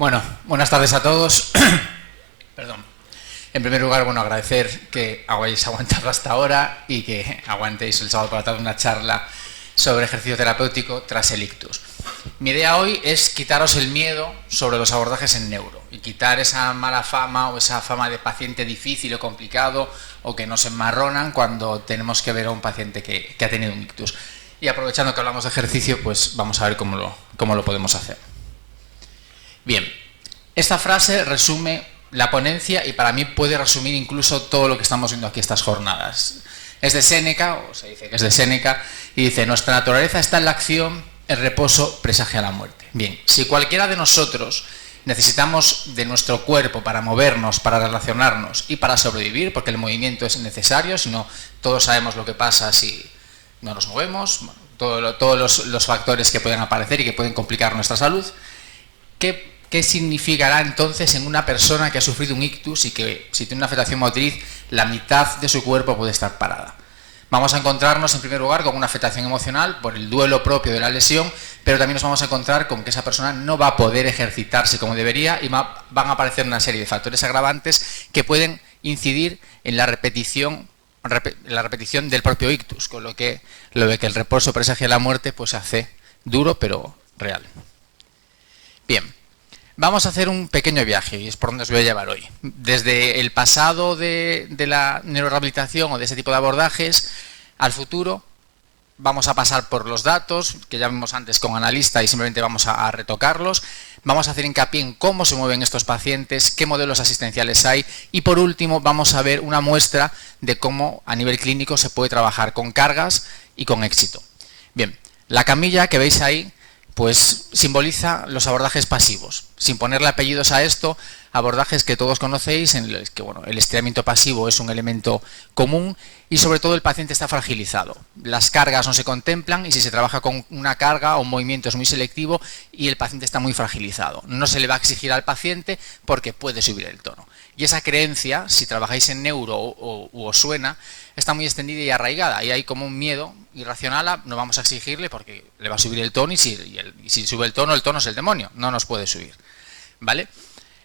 Bueno, buenas tardes a todos. Perdón. En primer lugar, agradecer que hayáis aguantado hasta ahora y que aguantéis el sábado por la tarde una charla sobre ejercicio terapéutico tras el ictus. Mi idea hoy es quitaros el miedo sobre los abordajes en neuro y quitar esa mala fama o esa fama de paciente difícil o complicado o que nos enmarronan cuando tenemos que ver a un paciente que ha tenido un ictus. Y aprovechando que hablamos de ejercicio, pues vamos a ver cómo lo podemos hacer. Bien, esta frase resume la ponencia y para mí puede resumir incluso todo lo que estamos viendo aquí estas jornadas. Es de Séneca, o se dice que es de Séneca, y dice: nuestra naturaleza está en la acción, el reposo presagia la muerte. Bien, si cualquiera de nosotros necesitamos de nuestro cuerpo para movernos, para relacionarnos y para sobrevivir, porque el movimiento es necesario, si no todos sabemos lo que pasa si no nos movemos, todos los factores que pueden aparecer y que pueden complicar nuestra salud. ¿Qué significará entonces en una persona que ha sufrido un ictus y que, si tiene una afectación motriz, la mitad de su cuerpo puede estar parada? Vamos a encontrarnos en primer lugar con una afectación emocional por el duelo propio de la lesión, pero también nos vamos a encontrar con que esa persona no va a poder ejercitarse como debería y van a aparecer una serie de factores agravantes que pueden incidir en la repetición del propio ictus, con lo que el reposo presagia la muerte pues se hace duro pero real. Bien, vamos a hacer un pequeño viaje y es por donde os voy a llevar hoy. Desde el pasado de la neurorehabilitación o de ese tipo de abordajes al futuro, vamos a pasar por los datos que ya vimos antes con analista y simplemente vamos a retocarlos. Vamos a hacer hincapié en cómo se mueven estos pacientes, qué modelos asistenciales hay y por último vamos a ver una muestra de cómo a nivel clínico se puede trabajar con cargas y con éxito. Bien, la camilla que veis ahí pues simboliza los abordajes pasivos. Sin ponerle apellidos a esto, abordajes que todos conocéis, en los que el estiramiento pasivo es un elemento común y sobre todo el paciente está fragilizado. Las cargas no se contemplan y si se trabaja con una carga o un movimiento es muy selectivo y el paciente está muy fragilizado. No se le va a exigir al paciente porque puede subir el tono. Y esa creencia, si trabajáis en neuro o os suena, está muy extendida y arraigada y hay como un miedo irracional a no vamos a exigirle porque le va a subir el tono y si sube el tono es el demonio, no nos puede subir, ¿vale?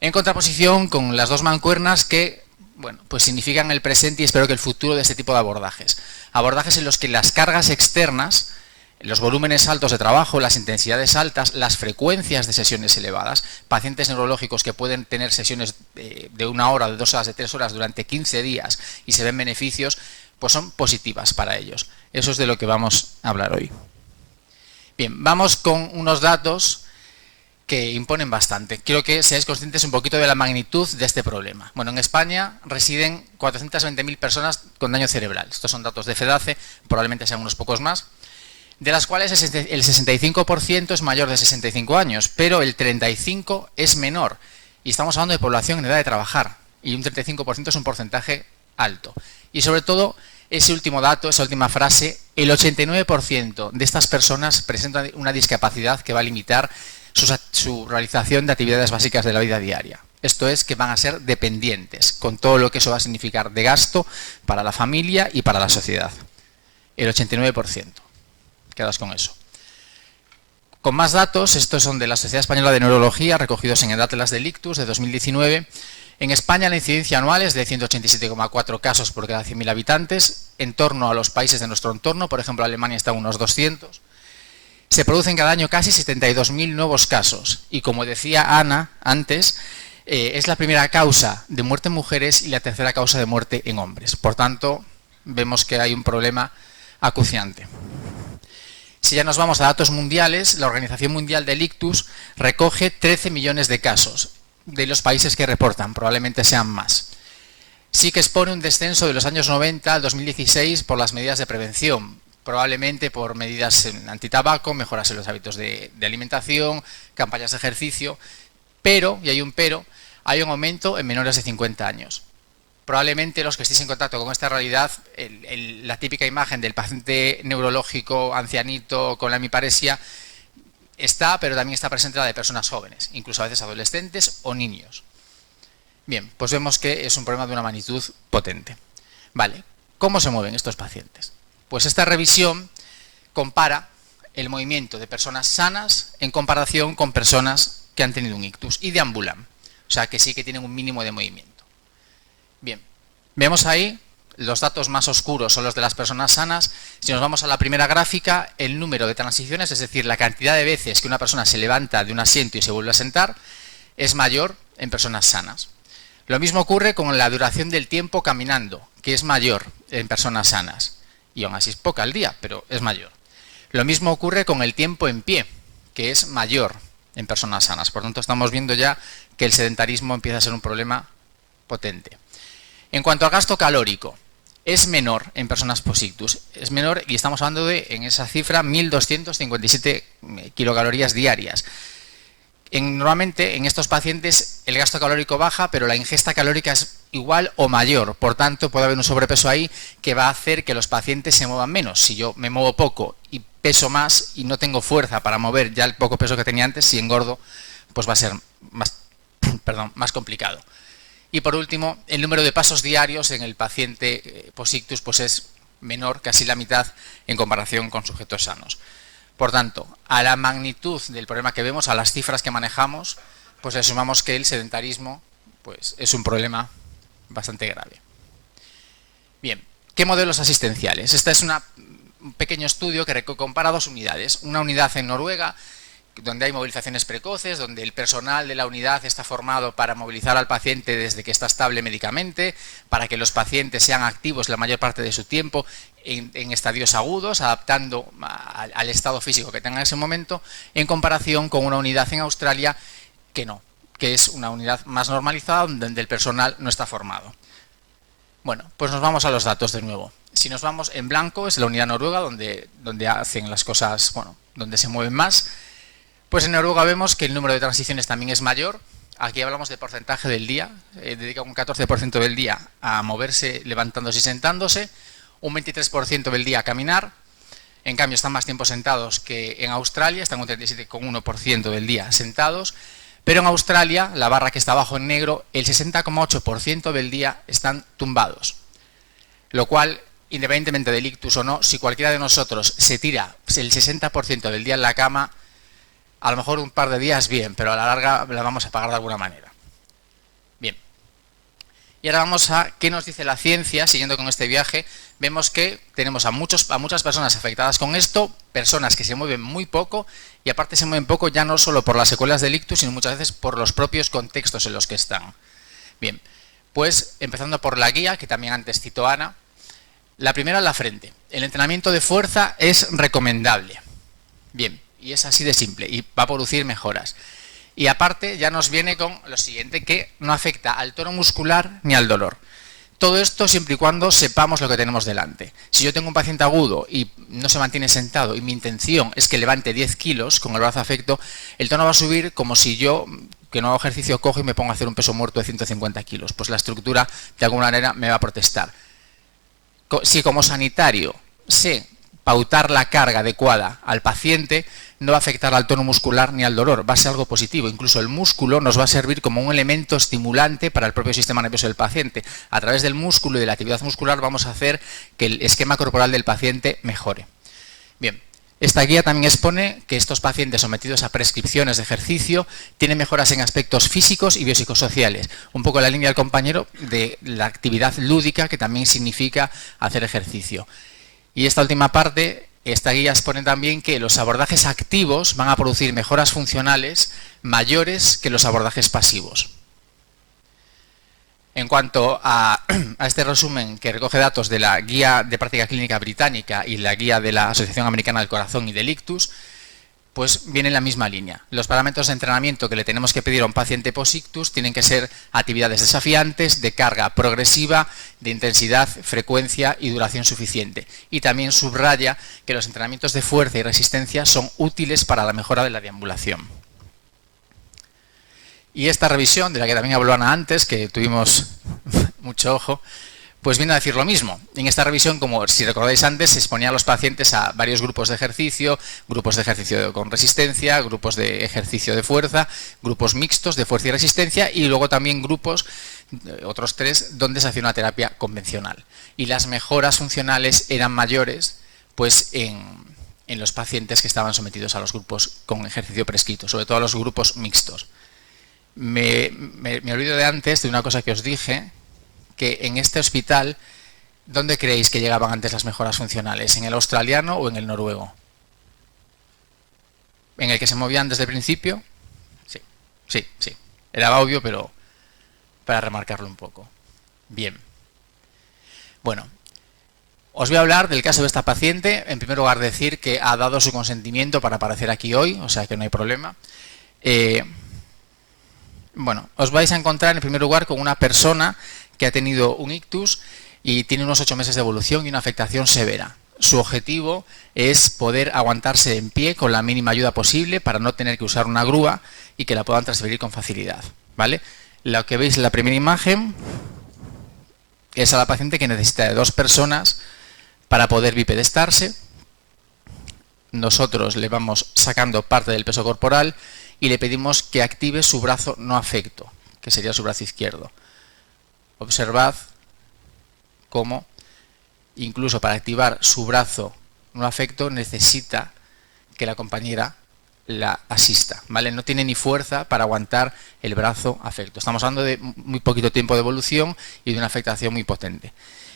En contraposición con las dos mancuernas que, pues significan el presente y espero que el futuro de este tipo de abordajes. Abordajes en los que las cargas externas, los volúmenes altos de trabajo, las intensidades altas, las frecuencias de sesiones elevadas, pacientes neurológicos que pueden tener sesiones de 1 hora, de 2 horas, de 3 horas durante 15 días y se ven beneficios, pues son positivas para ellos. Eso es de lo que vamos a hablar hoy. Bien, vamos con unos datos que imponen bastante. Quiero que seáis conscientes un poquito de la magnitud de este problema. Bueno, en España residen 420.000 personas con daño cerebral. Estos son datos de FEDACE, probablemente sean unos pocos más, de las cuales el 65% es mayor de 65 años, pero el 35% es menor. Y estamos hablando de población en edad de trabajar, y un 35% es un porcentaje alto. Y sobre todo, ese último dato, esa última frase, el 89% de estas personas presentan una discapacidad que va a limitar su realización de actividades básicas de la vida diaria. Esto es que van a ser dependientes, con todo lo que eso va a significar de gasto para la familia y para la sociedad. El 89%. Quedaos con eso. Con más datos, estos son de la Sociedad Española de Neurología, recogidos en el Atlas del Ictus de 2019. En España la incidencia anual es de 187,4 casos por cada 100.000 habitantes, en torno a los países de nuestro entorno, por ejemplo Alemania está en unos 200. Se producen cada año casi 72.000 nuevos casos y como decía Ana antes, es la primera causa de muerte en mujeres y la tercera causa de muerte en hombres. Por tanto, vemos que hay un problema acuciante. Si ya nos vamos a datos mundiales, la Organización Mundial del Ictus recoge 13 millones de casos de los países que reportan, probablemente sean más. Sí que expone un descenso de los años 90 al 2016 por las medidas de prevención, probablemente por medidas antitabaco, mejoras en los hábitos de alimentación, campañas de ejercicio, pero, y hay un pero, hay un aumento en menores de 50 años. Probablemente los que estéis en contacto con esta realidad, la típica imagen del paciente neurológico ancianito con la hemiparesia está, pero también está presente la de personas jóvenes, incluso a veces adolescentes o niños. Bien, pues vemos que es un problema de una magnitud potente. Vale, ¿cómo se mueven estos pacientes? Pues esta revisión compara el movimiento de personas sanas en comparación con personas que han tenido un ictus y deambulan. O sea que sí que tienen un mínimo de movimiento. Bien, vemos ahí los datos más oscuros son los de las personas sanas. Si nos vamos a la primera gráfica, el número de transiciones, es decir, la cantidad de veces que una persona se levanta de un asiento y se vuelve a sentar, es mayor en personas sanas. Lo mismo ocurre con la duración del tiempo caminando, que es mayor en personas sanas. Y aún así es poca al día, pero es mayor. Lo mismo ocurre con el tiempo en pie, que es mayor en personas sanas. Por lo tanto, estamos viendo ya que el sedentarismo empieza a ser un problema potente. En cuanto al gasto calórico, es menor en personas post-ictus. Es menor y estamos hablando de, en esa cifra, 1.257 kilocalorías diarias. Normalmente en estos pacientes el gasto calórico baja, pero la ingesta calórica es igual o mayor. Por tanto, puede haber un sobrepeso ahí que va a hacer que los pacientes se muevan menos. Si yo me muevo poco y peso más y no tengo fuerza para mover ya el poco peso que tenía antes, si engordo, pues va a ser más complicado. Y por último, el número de pasos diarios en el paciente post-ictus pues es menor, casi la mitad, en comparación con sujetos sanos. Por tanto, a la magnitud del problema que vemos, a las cifras que manejamos, pues le sumamos que el sedentarismo pues, es un problema bastante grave. Bien, ¿qué modelos asistenciales? Este es un pequeño estudio que compara dos unidades. Una unidad en Noruega, donde hay movilizaciones precoces, donde el personal de la unidad está formado para movilizar al paciente desde que está estable médicamente, para que los pacientes sean activos la mayor parte de su tiempo en estadios agudos, adaptando al estado físico que tengan en ese momento, en comparación con una unidad en Australia que no, que es una unidad más normalizada, donde el personal no está formado. Bueno, pues nos vamos a los datos de nuevo. Si nos vamos en blanco, es la unidad noruega, donde hacen las cosas, bueno, donde se mueven más. Pues en Noruega vemos que el número de transiciones también es mayor. Aquí hablamos de porcentaje del día. Dedica un 14% del día a moverse, levantándose y sentándose. Un 23% del día a caminar. En cambio, están más tiempo sentados que en Australia. Están un 37,1% del día sentados. Pero en Australia, la barra que está abajo en negro, el 60,8% del día están tumbados. Lo cual, independientemente del ictus o no, si cualquiera de nosotros se tira el 60% del día en la cama, a lo mejor un par de días bien, pero a la larga la vamos a pagar de alguna manera. Bien. Y ahora vamos a qué nos dice la ciencia. Siguiendo con este viaje, vemos que tenemos a muchas personas afectadas con esto, personas que se mueven muy poco, y aparte se mueven poco ya no solo por las secuelas del ictus, sino muchas veces por los propios contextos en los que están. Bien, pues empezando por la guía, que también antes citó Ana. La primera, la frente. El entrenamiento de fuerza es recomendable. Bien. Y es así de simple y va a producir mejoras. Y aparte ya nos viene con lo siguiente, que no afecta al tono muscular ni al dolor. Todo esto siempre y cuando sepamos lo que tenemos delante. Si yo tengo un paciente agudo y no se mantiene sentado y mi intención es que levante 10 kilos con el brazo afecto, el tono va a subir como si yo, que no hago ejercicio, cojo y me pongo a hacer un peso muerto de 150 kilos. Pues la estructura de alguna manera me va a protestar. Si como sanitario sé pautar la carga adecuada al paciente, no va a afectar al tono muscular ni al dolor, va a ser algo positivo. Incluso el músculo nos va a servir como un elemento estimulante para el propio sistema nervioso del paciente. A través del músculo y de la actividad muscular vamos a hacer que el esquema corporal del paciente mejore. Bien, esta guía también expone que estos pacientes sometidos a prescripciones de ejercicio tienen mejoras en aspectos físicos y biopsicosociales. Un poco la línea del compañero de la actividad lúdica, que también significa hacer ejercicio. Y esta última parte, esta guía expone también que los abordajes activos van a producir mejoras funcionales mayores que los abordajes pasivos. En cuanto a este resumen que recoge datos de la Guía de Práctica Clínica Británica y la Guía de la Asociación Americana del Corazón y del Ictus, pues viene en la misma línea. Los parámetros de entrenamiento que le tenemos que pedir a un paciente post-ictus tienen que ser actividades desafiantes, de carga progresiva, de intensidad, frecuencia y duración suficiente. Y también subraya que los entrenamientos de fuerza y resistencia son útiles para la mejora de la deambulación. Y esta revisión, de la que también habló Ana antes, que tuvimos mucho ojo, pues viene a decir lo mismo. En esta revisión, como si recordáis antes, se exponía a los pacientes a varios grupos de ejercicio con resistencia, grupos de ejercicio de fuerza, grupos mixtos de fuerza y resistencia, y luego también grupos, otros 3, donde se hacía una terapia convencional. Y las mejoras funcionales eran mayores pues en en los pacientes que estaban sometidos a los grupos con ejercicio prescrito, sobre todo a los grupos mixtos. Me olvido de antes de una cosa que os dije, que en este hospital, ¿dónde creéis que llegaban antes las mejoras funcionales? ¿En el australiano o en el noruego? ¿En el que se movían desde el principio? Sí. Era obvio, pero para remarcarlo un poco. Bien. Bueno, os voy a hablar del caso de esta paciente. En primer lugar, decir que ha dado su consentimiento para aparecer aquí hoy, o sea que no hay problema. Bueno, os vais a encontrar en primer lugar con una persona que ha tenido un ictus y tiene unos 8 meses de evolución y una afectación severa. Su objetivo es poder aguantarse en pie con la mínima ayuda posible para no tener que usar una grúa y que la puedan transferir con facilidad, ¿vale? Lo que veis en la primera imagen es a la paciente que necesita de 2 personas para poder bipedestarse. Nosotros le vamos sacando parte del peso corporal y le pedimos que active su brazo no afecto, que sería su brazo izquierdo. Observad cómo incluso para activar su brazo no afecto necesita que la compañera la asista, ¿vale? No tiene ni fuerza para aguantar el brazo afecto. Estamos hablando de muy poquito tiempo de evolución y de una afectación muy potente.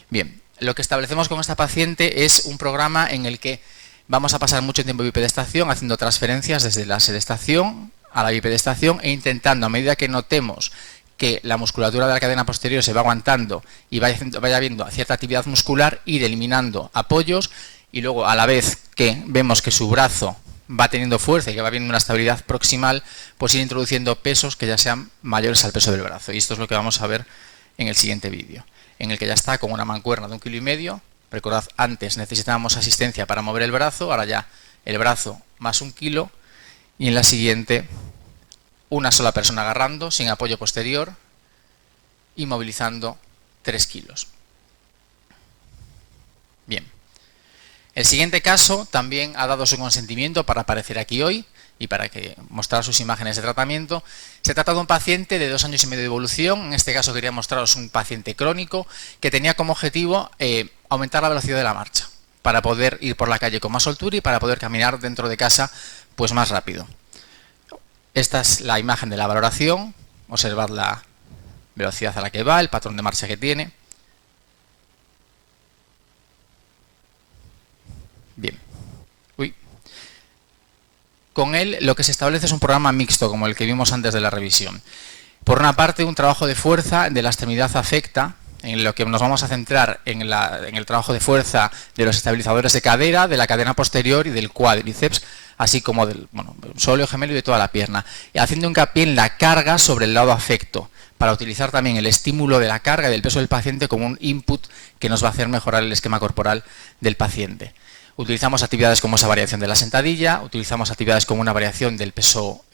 Bien, lo que establecemos con esta paciente es un programa en el que vamos a pasar mucho tiempo de bipedestación haciendo transferencias desde la sedestación a la bipedestación e intentando, a medida que notemos que la musculatura de la cadena posterior se va aguantando y vaya habiendo cierta actividad muscular, ir eliminando apoyos y luego a la vez que vemos que su brazo va teniendo fuerza y que va habiendo una estabilidad proximal, pues ir introduciendo pesos que ya sean mayores al peso del brazo. Y esto es lo que vamos a ver en el siguiente vídeo, en el que ya está con una mancuerna de 1,5 kg. Recordad, antes necesitábamos asistencia para mover el brazo, ahora ya el brazo más 1 kilo y en la siguiente una sola persona agarrando, sin apoyo posterior y movilizando 3 kilos. Bien. El siguiente caso también ha dado su consentimiento para aparecer aquí hoy y para que mostrar sus imágenes de tratamiento. Se trata de un paciente de 2 años y medio de evolución. En este caso quería mostraros un paciente crónico que tenía como objetivo aumentar la velocidad de la marcha para poder ir por la calle con más soltura y para poder caminar dentro de casa pues más rápido. Esta es la imagen de la valoración. Observad la velocidad a la que va, el patrón de marcha que tiene. Bien. Con él lo que se establece es un programa mixto, como el que vimos antes de la revisión. Por una parte, un trabajo de fuerza de la extremidad afecta, en lo que nos vamos a centrar en el trabajo de fuerza de los estabilizadores de cadera, de la cadena posterior y del cuádriceps, así como del sóleo gemelo y de toda la pierna, y haciendo hincapié en la carga sobre el lado afecto, para utilizar también el estímulo de la carga y del peso del paciente como un input que nos va a hacer mejorar el esquema corporal del paciente. Utilizamos actividades como esa variación de la sentadilla, utilizamos actividades como una variación del peso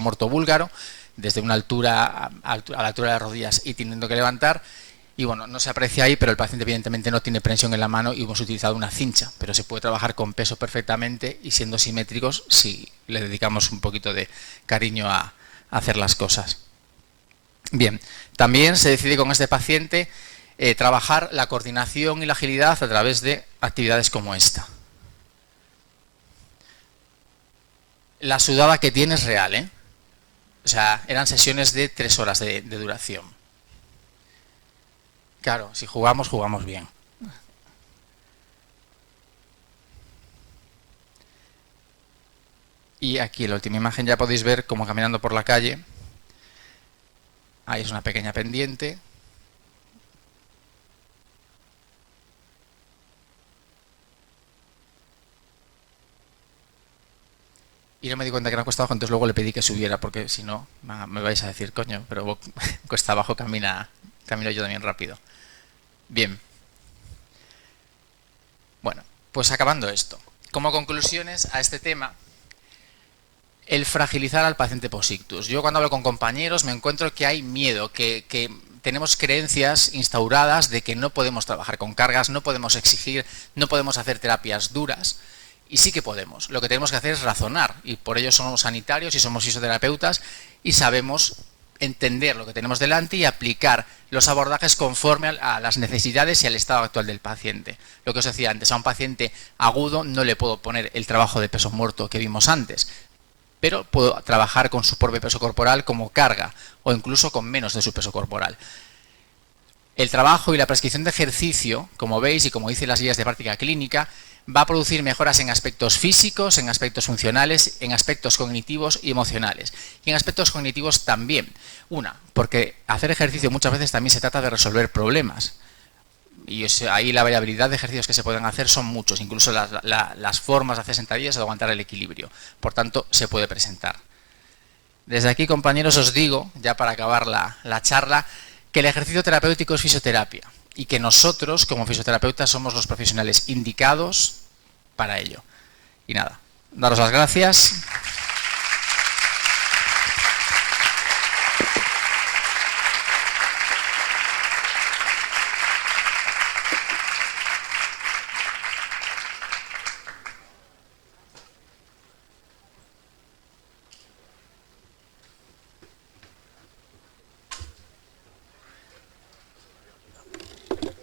muerto búlgaro, desde una altura a la altura de las rodillas y teniendo que levantar. Y bueno, no se aprecia ahí, pero el paciente evidentemente no tiene prensión en la mano y hemos utilizado una cincha, pero se puede trabajar con peso perfectamente y siendo simétricos si le dedicamos un poquito de cariño a hacer las cosas. Bien, también se decide con este paciente trabajar la coordinación y la agilidad a través de actividades como esta. La sudada que tiene es real, ¿eh? O sea, eran sesiones de 3 horas de duración. Claro, si jugamos, jugamos bien. Y aquí en la última imagen ya podéis ver cómo caminando por la calle. Ahí es una pequeña pendiente. Y no me di cuenta que era cuesta abajo, entonces luego le pedí que subiera, porque si no, me vais a decir, coño, pero cuesta abajo camino yo también rápido. Bien. Bueno, pues acabando esto. Como conclusiones a este tema, el fragilizar al paciente post-ictus. Yo cuando hablo con compañeros me encuentro que hay miedo, que tenemos creencias instauradas de que no podemos trabajar con cargas, no podemos exigir, no podemos hacer terapias duras. Y sí que podemos. Lo que tenemos que hacer es razonar y por ello somos sanitarios y somos fisioterapeutas y sabemos entender lo que tenemos delante y aplicar los abordajes conforme a las necesidades y al estado actual del paciente. Lo que os decía antes, a un paciente agudo no le puedo poner el trabajo de peso muerto que vimos antes, pero puedo trabajar con su propio peso corporal como carga o incluso con menos de su peso corporal. El trabajo y la prescripción de ejercicio, como veis y como dicen las guías de práctica clínica, va a producir mejoras en aspectos físicos, en aspectos funcionales, en aspectos cognitivos y emocionales. Y en aspectos cognitivos también. Porque hacer ejercicio muchas veces también se trata de resolver problemas. Y ahí la variabilidad de ejercicios que se pueden hacer son muchos, incluso las formas de hacer sentadillas o de aguantar el equilibrio. Por tanto, se puede presentar. Desde aquí, compañeros, os digo, ya para acabar la charla, que el ejercicio terapéutico es fisioterapia y que nosotros, como fisioterapeutas, somos los profesionales indicados para ello. Y nada, daros las gracias.